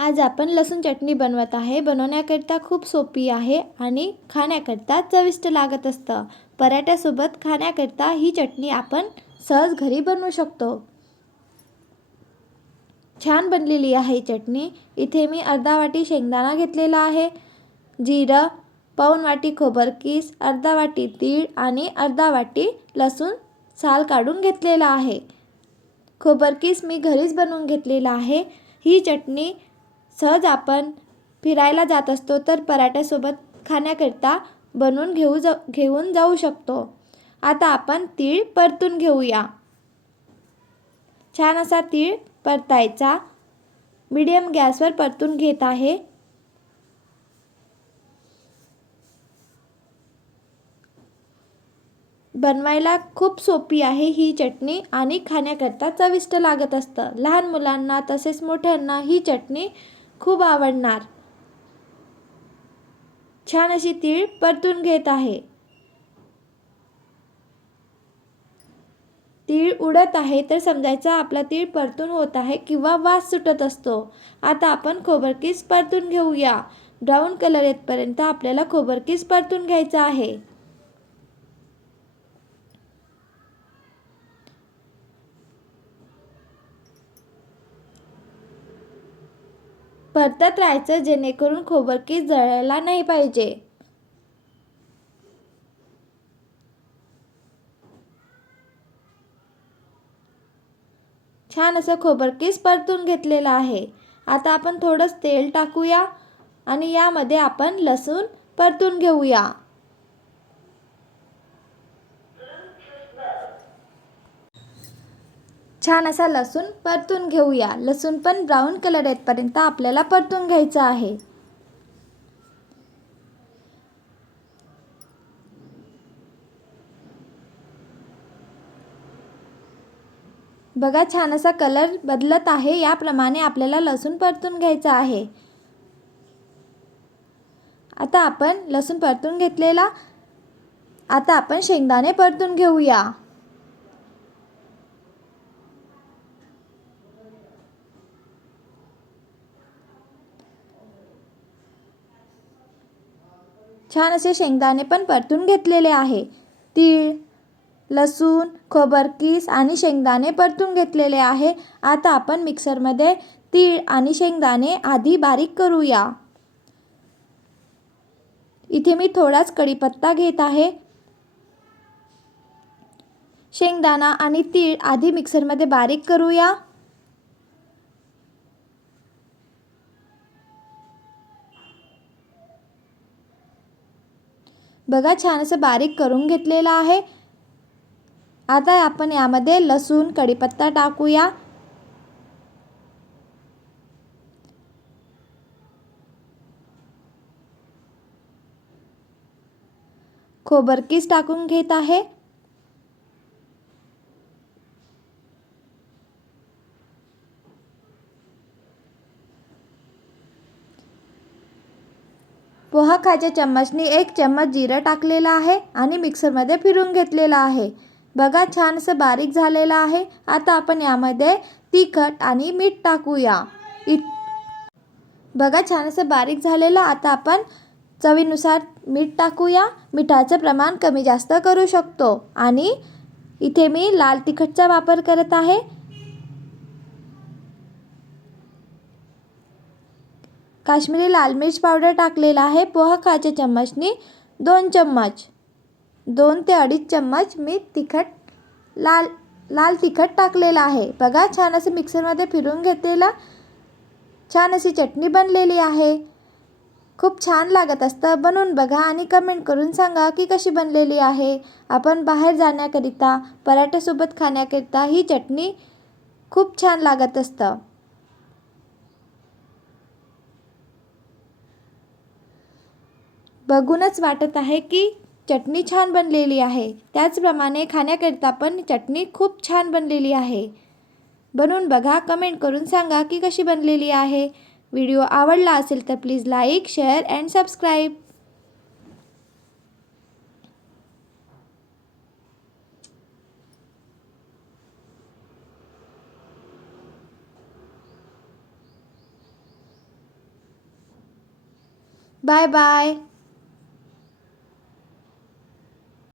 आज आपण लसूण चटणी बनवत आहे। बनवण्याकरिता खूप सोपी आहे आणि खाण्याकरिता चविष्ट लागत असतं। पराठ्यासोबत खाण्याकरिता ही चटणी आपण सहज घरी बनवू शकतो। छान बनलेली आहे चटणी। इथे मी अर्धा वाटी शेंगदाणा घेतलेला आहे, जिरं, पाऊण वाटी खोबरकीस, अर्धा वाटी तीळ आणि अर्धा वाटी लसूण साल काढून घेतलेला आहे। खोबरकीस मी घरीच बनवून घेतलेला आहे। ही चटणी सहज आपण फिरायला जात असतो तर पराठ्यासोबत खाण्याकरिता बनवून घेऊन जाऊ शकतो। आता आपण तीळ परतून घेऊया। छान असा तीळ परतायचा। मीडियम गॅसवर परतून घेत आहे। बनवायला खूप सोपी आहे ही चटणी आणि खाण्याकरिता चविष्ट लागत असतं। लहान मुलांना तसेच मोठ्यांना ही चटणी खूप आवडणार। छान अशी तीळ परतून घेत आहे। तीळ उडत आहे तर समजायचं आपला तीळ परतून होत आहे किंवा वास सुटत असतो। आता आपण खोबरकीस परतून घेऊया। ब्राऊन कलर येतपर्यंत आपल्याला खोबरकीस परतून घ्यायचा आहे। परतत राहायचं जेणेकरून खोबरकीस जळायला नाही पाहिजे। छान असं खोबरकीस परतून घेतलेलं आहे। आता आपण थोडंसं तेल टाकूया आणि यामध्ये आपण लसूण परतून घेऊया। छान असा लसूण परतून घेऊया। लसूण पण ब्राऊन कलर येतपर्यंत आपल्याला परतून घ्यायचं आहे। बघा छान असा कलर बदलत आहे। याप्रमाणे आपल्याला लसूण परतून घ्यायचा आहे। आता आपण लसूण परतून घेतलेला। आता आपण शेंगदाणे परतून घेऊया। छान असे शेंगदाणे पण परतून घेतलेले आहे। तीळ, लसूण, खोबरकीस आणि शेंगदाणे परतून घेतलेले आहे। आता आपण मिक्सरमध्ये तीळ आणि शेंगदाणे आधी बारीक करूया। इथे मी थोडाच कढीपत्ता घेत आहे। शेंगदाणा आणि तीळ आधी मिक्सरमध्ये बारीक करूया। बघा छान असं बारीक करून घेतलेलं आहे। आता आपण यामध्ये लसूण, कढीपत्ता टाकूया। खोबरकीस टाकून घेत आहे। पोहा खायच्या चम्मचनी 1 चम्मच जिरं टाकलेलं आहे आणि मिक्सरमध्ये फिरून घेतलेलं आहे। बघा छान असं बारीक झालेलं आहे। आता आपण यामध्ये तिखट आणि मीठ टाकूया। बघा छान असं बारीक झालेलं। आता आपण चवीनुसार मीठ टाकूया। मिठाचं प्रमाण कमी जास्त करू शकतो आणि इथे मी लाल तिखटचा वापर करत आहे। काश्मीरी लाल मिर्च पावडर टाकलेला आहे। पोहा खायच्या चम्मचनी 2 चम्मच 2 ते 2.5 चम्मच मी लाल तिखट टाकलेला आहे। बघा छान असं मिक्सरमध्ये फिरून घेतलेला छान अशी चटणी बनलेली आहे। खूप छान लागत असतं। बनवून बघा आणि कमेंट करून सांगा की कशी बनलेली आहे। आपण बाहेर जाण्याकरिता पराठ्यासोबत खाण्याकरिता ही चटणी खूप छान लागत असतं। बघूनच वाटत आहे की चटणी छान बनलेली आहे। त्याचप्रमाणे खाण्याकरिता पण चटणी खूप छान बनलेली आहे। बनवून बघा, कमेंट करून सांगा की कशी बनलेली आहे। व्हिडिओ आवडला असेल तर please like, share and subscribe. Bye bye.